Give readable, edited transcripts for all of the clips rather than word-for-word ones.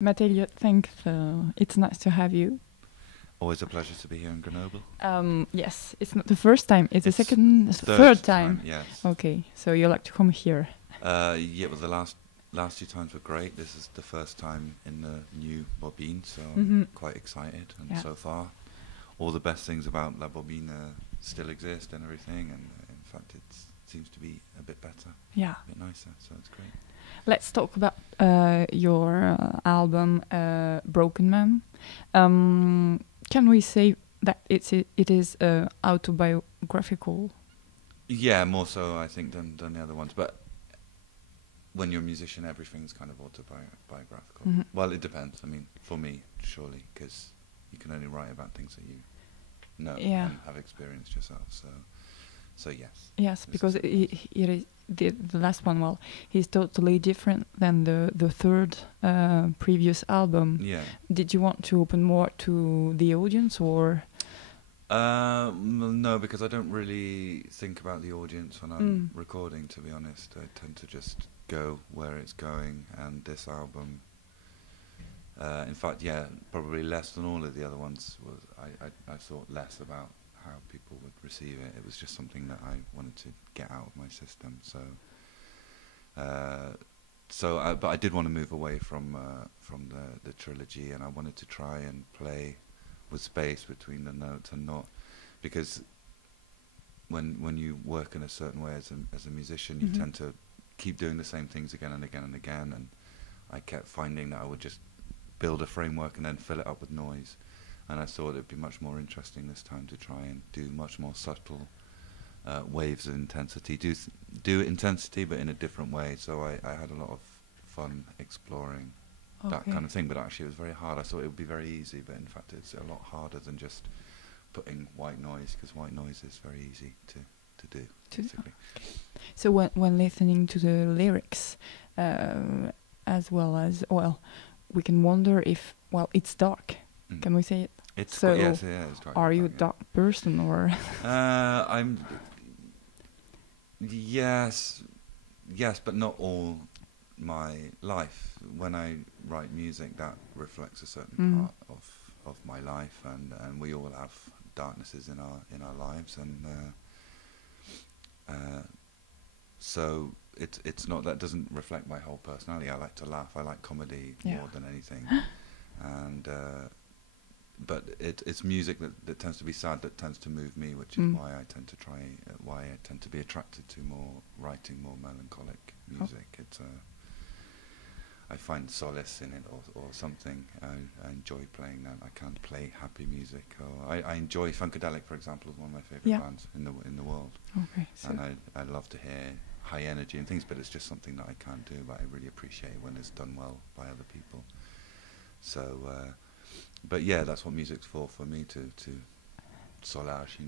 Matt Elliott, thanks. It's nice to have you. Always a pleasure to be here in Grenoble. Yes, it's not the first time. It's the third time. Yes. Okay, so you like to come here? Yeah, well, the last two times were great. This is the first time in the new Bobine, so I'm quite excited. And so far, all the best things about La Bobine still exist and everything. And in fact, it seems to be a bit better. Yeah. A bit nicer, so it's great. Let's talk about your album, Broken Man. Can we say that it is autobiographical? Yeah, more so I think than the other ones. But when you're a musician, everything's kind of autobiographical. Well, it depends. I mean, for me, surely, because you can only write about things that you know and have experienced yourself. So yes. Yes, because it is the last one. Well, he's totally different than the third previous album. Yeah. Did you want to open more to the audience, or? No, because I don't really think about the audience when I'm recording, to be honest. I tend to just go where it's going, and this album, in fact, yeah, probably less than all of the other ones. I thought less about how people would receive it. It was just something that I wanted to get out of my system. But I did want to move away from the trilogy, and I wanted to try and play with space between the notes, and not, because when you work in a certain way as a musician, you tend to keep doing the same things again and again and again, and I kept finding that I would just build a framework and then fill it up with noise, and I thought it'd be much more interesting this time to try and do much more subtle waves of intensity, do intensity but in a different way. So I had a lot of fun exploring that kind of thing, but actually it was very hard. I thought it would be very easy, but in fact it's a lot harder than just putting white noise, because white noise is very easy to do, basically. So when listening to the lyrics, as well as, well, we can wonder if, well, it's dark. Can we say it? It's so yes, yeah, it's dark. Are you a dark person, or? I'm yes, but not all my life. When I write music, that reflects a certain part of my life, and we all have darknesses in our lives, and so it's not, that doesn't reflect my whole personality. I like to laugh. I like comedy more than anything, and but it's music that tends to be sad, that tends to move me, which is why I tend to be attracted to writing more melancholic music. It's I find solace in it, or something. I enjoy playing that. I can't play happy music. Or I enjoy Funkadelic, for example, is one of my favourite bands in the world. Okay, so and I love to hear high energy and things, but it's just something that I can't do. But I really appreciate when it's done well by other people. So, but yeah, that's what music's for me, to soulage,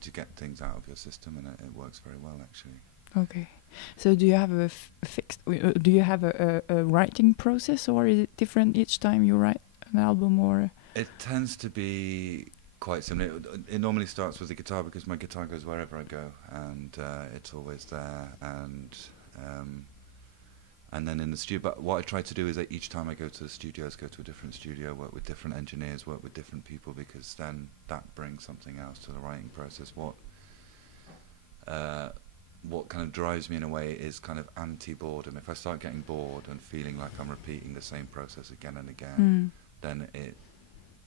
to get things out of your system, and it works very well, actually. Okay, so do you have a fixed? Do you have a writing process, or is it different each time you write an album? Or it tends to be quite similar. It normally starts with the guitar, because my guitar goes wherever I go, and it's always there. And then in the studio. But what I try to do is that each time I go to the studios, go to a different studio, work with different engineers, work with different people, because then that brings something else to the writing process. What kind of drives me in a way is kind of anti-boredom. If I start getting bored and feeling like I'm repeating the same process again and again, then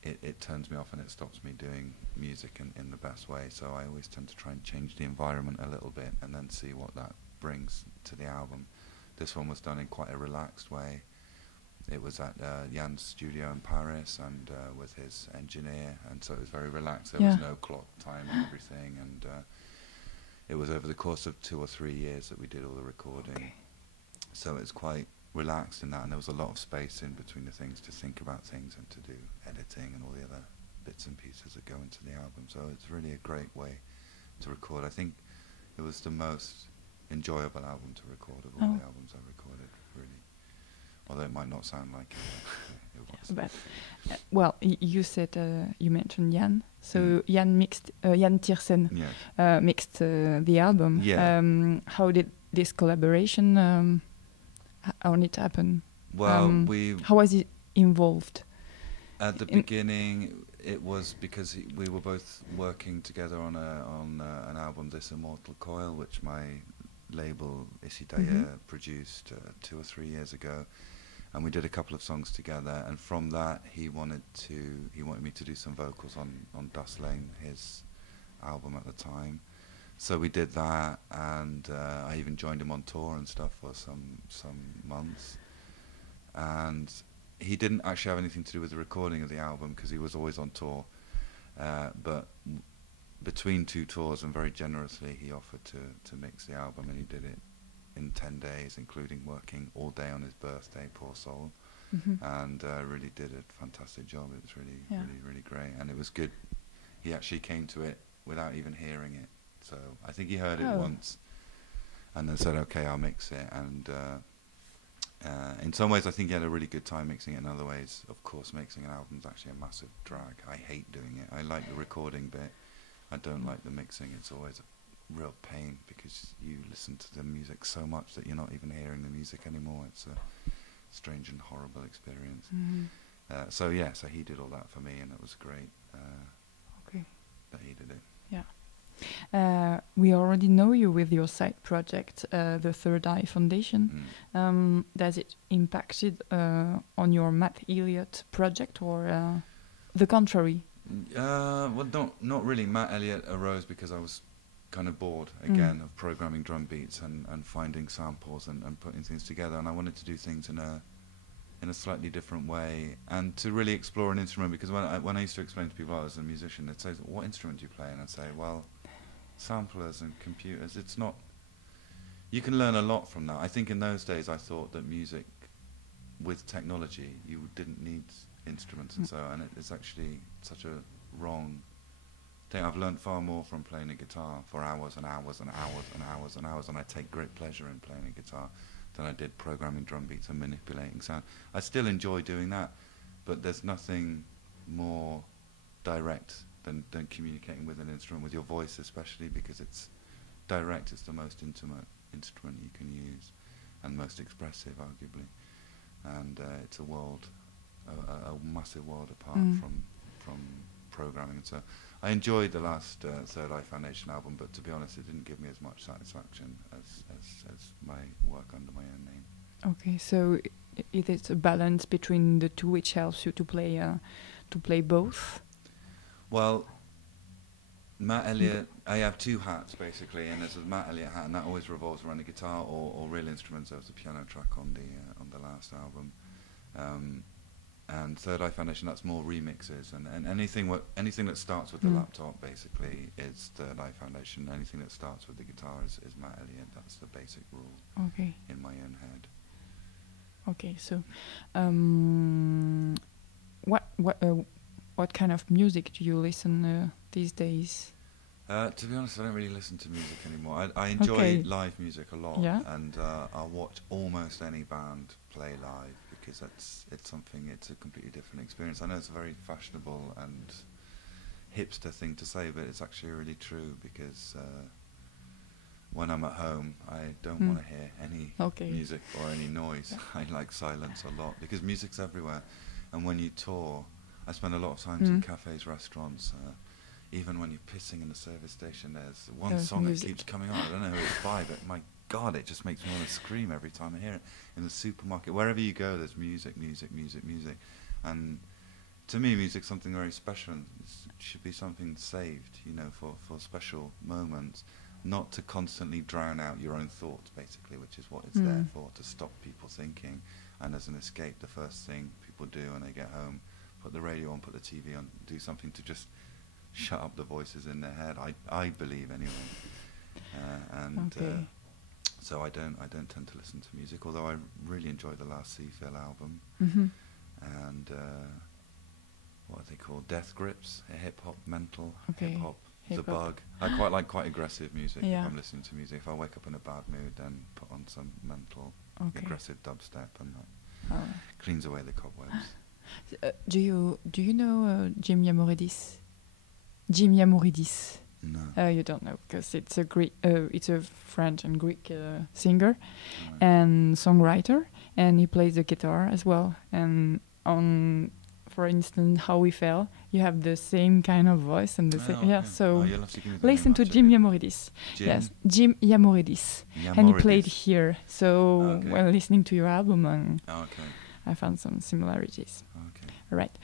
it turns me off, and it stops me doing music in the best way. So I always tend to try and change the environment a little bit, and then see what that brings to the album. This one was done in quite a relaxed way. It was at Jan's studio in Paris, and with his engineer, and so it was very relaxed. There was no clock time and everything, and it was over the course of 2 or 3 years that we did all the recording. Okay. So it's quite relaxed in that, and there was a lot of space in between the things to think about things and to do editing and all the other bits and pieces that go into the album. So it's really a great way to record. I think it was the most enjoyable album to record of all the albums I recorded, really. Although it might not sound like it was. But well, you said you mentioned Jan. So Jan mixed Jan Tiersen mixed the album. Yeah. How did this collaboration how did it happen? Well, how was it involved? At the beginning, it was because we were both working together on an album, This Immortal Coil, which my label Isitaye produced 2 or 3 years ago, and we did a couple of songs together. And from that, he wanted me to do some vocals on Dust Lane, his album at the time. So we did that, and I even joined him on tour and stuff for some months. And he didn't actually have anything to do with the recording of the album because he was always on tour. But between 2 tours, and very generously, he offered to mix the album, and he did it in 10 days, including working all day on his birthday, poor soul. And really did a fantastic job. It was really great, and it was good. He actually came to it without even hearing it. So I think he heard it once, and then said, "Okay, I'll mix it." And in some ways, I think he had a really good time mixing it. In other ways, of course, mixing an album is actually a massive drag. I hate doing it. I like the recording bit. I don't like the mixing. It's always a real pain because you listen to the music so much that you're not even hearing the music anymore. It's a strange and horrible experience. So he did all that for me, and it was great. Okay. That he did it. Yeah. We already know you with your side project, the Third Eye Foundation. Does it impacted on your Matt Elliott project, or the contrary? Well, not really. Matt Elliott arose because I was kind of bored again of programming drum beats and finding samples and putting things together, and I wanted to do things in a slightly different way, and to really explore an instrument. Because when I used to explain to people I was a musician, they'd say, "What instrument do you play?" And I'd say, "Well, samplers and computers." It's not. You can learn a lot from that. I think in those days I thought that music, with technology, you didn't need instruments and so on. It's actually such a wrong thing. I've learned far more from playing a guitar for hours and hours and hours and hours and hours, and I take great pleasure in playing a guitar, than I did programming drum beats and manipulating sound. I still enjoy doing that, but there's nothing more direct than communicating with an instrument, with your voice especially, because it's direct. It's the most intimate instrument you can use, and most expressive, arguably. And it's a world, a massive world apart from programming. And so I enjoyed the last Third Eye Foundation album, but to be honest, it didn't give me as much satisfaction as my work under my own name. Okay, so it is a balance between the two, which helps you to play both. Well, Matt Elliott, I have 2 hats basically, and there's a Matt Elliott hat, and that always revolves around the guitar or real instruments. There was a piano track on the last album, and Third Eye Foundation, that's more remixes, and anything that starts with the laptop basically is Third Eye Foundation. Anything that starts with the guitar is Matt Elliott. That's the basic rule. Okay. In my own head. Okay, so what kind of music do you listen these days? To be honest, I don't really listen to music anymore. I enjoy live music a lot, and I'll watch almost any band play live because it's a completely different experience. I know it's a very fashionable and hipster thing to say, but it's actually really true because when I'm at home, I don't want to hear any music or any noise. I like silence a lot because music's everywhere, and when you tour, I spend a lot of time in cafes, restaurants. Even when you're pissing in the service station, there's one song that keeps coming on. I don't know who it's by, but my God, it just makes me want to scream every time I hear it. In the supermarket, wherever you go, there's music, music, music, music. And to me, music's something very special. And it should be something saved, for special moments, not to constantly drown out your own thoughts, basically, which is what it's there for, to stop people thinking. And as an escape, the first thing people do when they get home, put the radio on, put the TV on, do something to just shut up the voices in their head. I believe anyway, so I don't tend to listen to music. Although I really enjoyed the last Seafill album, and what are they called? Death Grips, hip hop, mental hip hop. The bug. I quite like quite aggressive music. If I'm listening to music, if I wake up in a bad mood, then put on some mental aggressive dubstep, and that cleans away the cobwebs. Do you know Jim Yamoridis? Jim Yamoridis. No. You don't know because it's a Greek, it's a French and Greek singer and songwriter, and he plays the guitar as well. And on, for instance, How We Fell, you have the same kind of voice and the same. Okay. Yeah, so you'll have to give me the listen name, to I'll check Jim it. Yamoridis. Jim Yes, Jim Yamoridis. And he played Yamoridis. here. So Okay. while listening to your album, and Okay. I found some similarities. Okay. All right.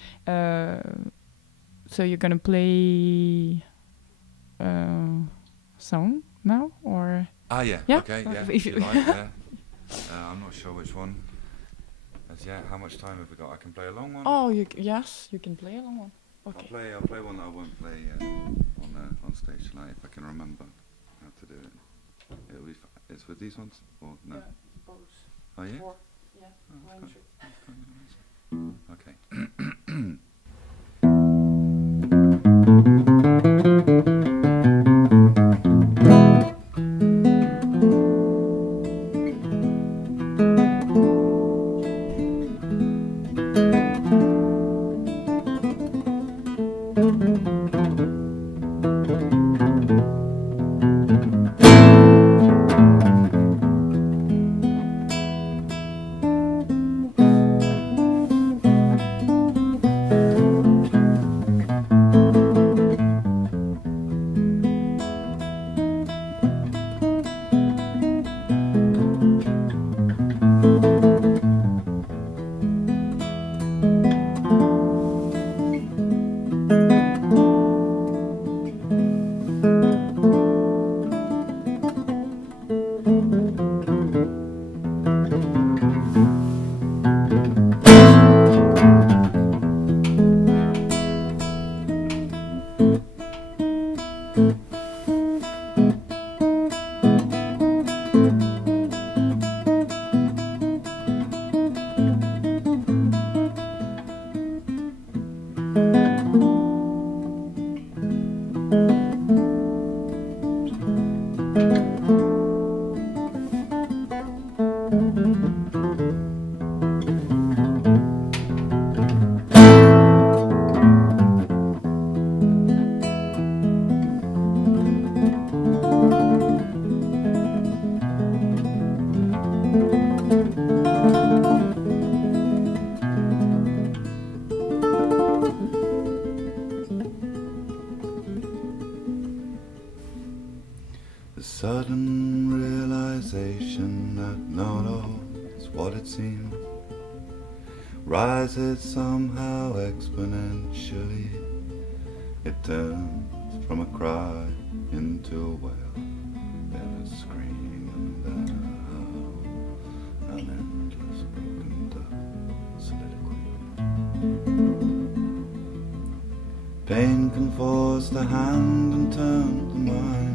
So you're gonna play song now, or Yeah. Yeah? Okay. Yeah. If If you- you like, yeah. I'm not sure which one. As yet, how much time have we got? I can play a long one. oh, yes, you can play along one. I'll Okay. play one that I won't play on stage tonight if I can remember how to do it. It'll be it's with these ones or no? Oh yeah. Or, Oh, that's quite nice. Okay. The sudden realization that not all is what it seems rises somehow exponentially. It turns from a cry into a wail, then a scream and then a howl, an endless broken down soliloquy. Pain can force the hand and turn the mind.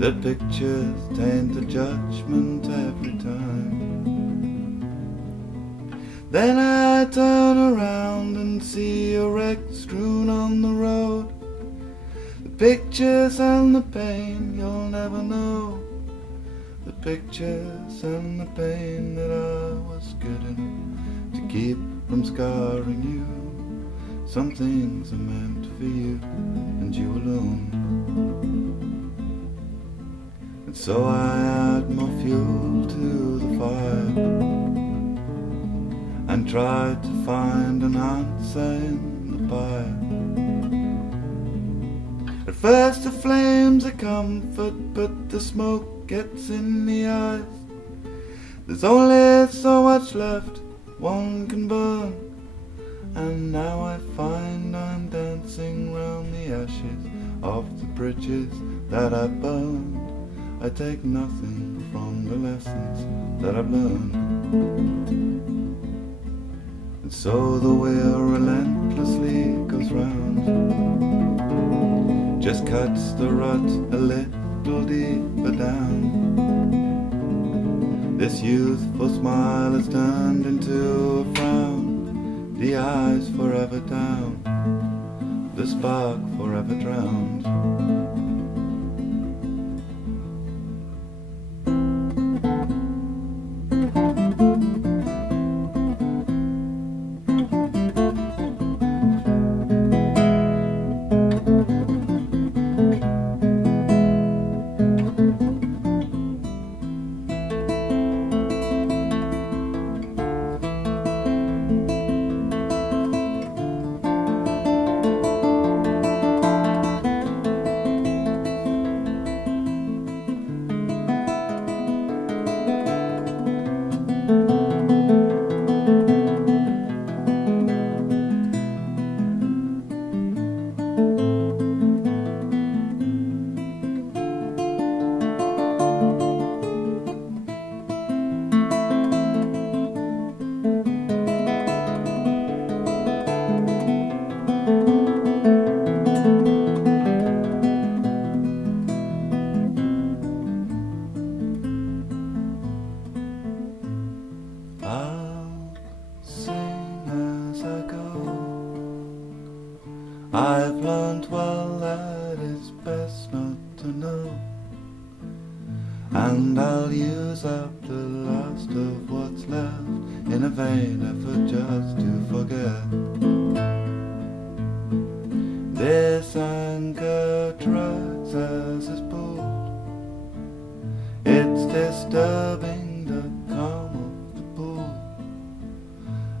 The pictures taint the judgment every time. Then I turn around and see a wreck strewn on the road. The pictures and the pain you'll never know. The pictures and the pain that I was good enough to keep from scarring you. Some things are meant for you and you alone. And so I add more fuel to the fire and tried to find an answer in the pyre. At first the flames are comfort, but the smoke gets in the eyes. There's only so much left one can burn, and now I find I'm dancing round the ashes of the bridges that I burned. I take nothing from the lessons that I've learned. And so the wheel relentlessly goes round, just cuts the rut a little deeper down. This youthful smile has turned into a frown, the eyes forever down, the spark forever drowned. and I'll use up the last of what's left in a vain effort just to forget. This anchor tracks as it's pulled. It's disturbing the calm of the pool.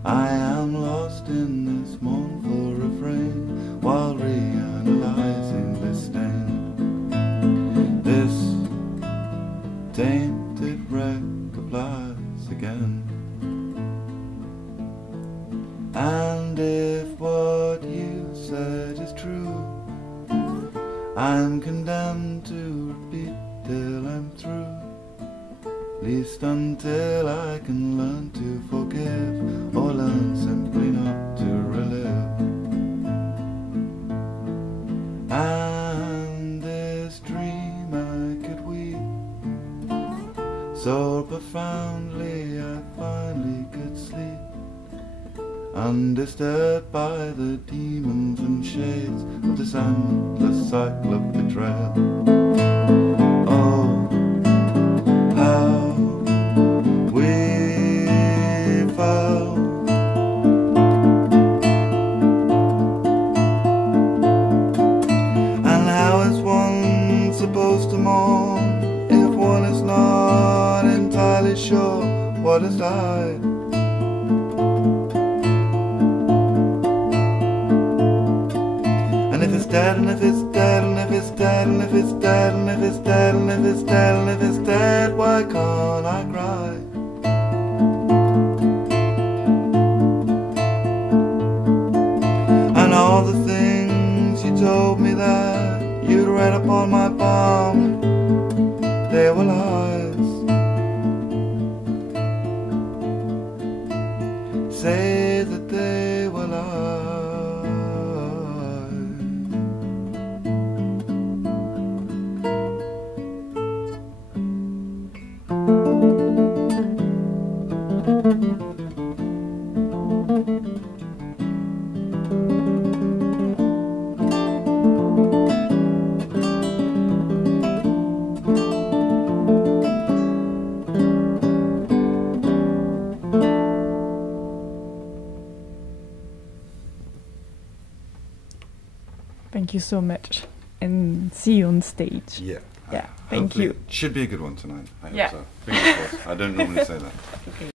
I am lost in this mournful refrain while reanalyzing this stain. This tainted wreck applies again. And if what you said is true, I'm condemned to repeat till I'm through, least until I can learn to forgive, or learn simply not to relive. And this dream I could weep so profoundly I finally could sleep, undisturbed by the demons and shades of this endless cycle of betrayal. Oh, how we fell, and how is one supposed to mourn if one is not entirely sure what has died? And if it's dead, and if it's dead, and if it's dead, and if it's dead, and if it's dead, and if it's dead, and if it's dead, why can't I cry? And all the things you told me that you'd read upon my palm, they were lies. Say that they were lies. Thank you so much, and see you on stage. Yeah. Yeah, thank Hopefully you. It should be a good one tonight. I hope Yeah. so. Fingers crossed. I don't normally say that. Okay.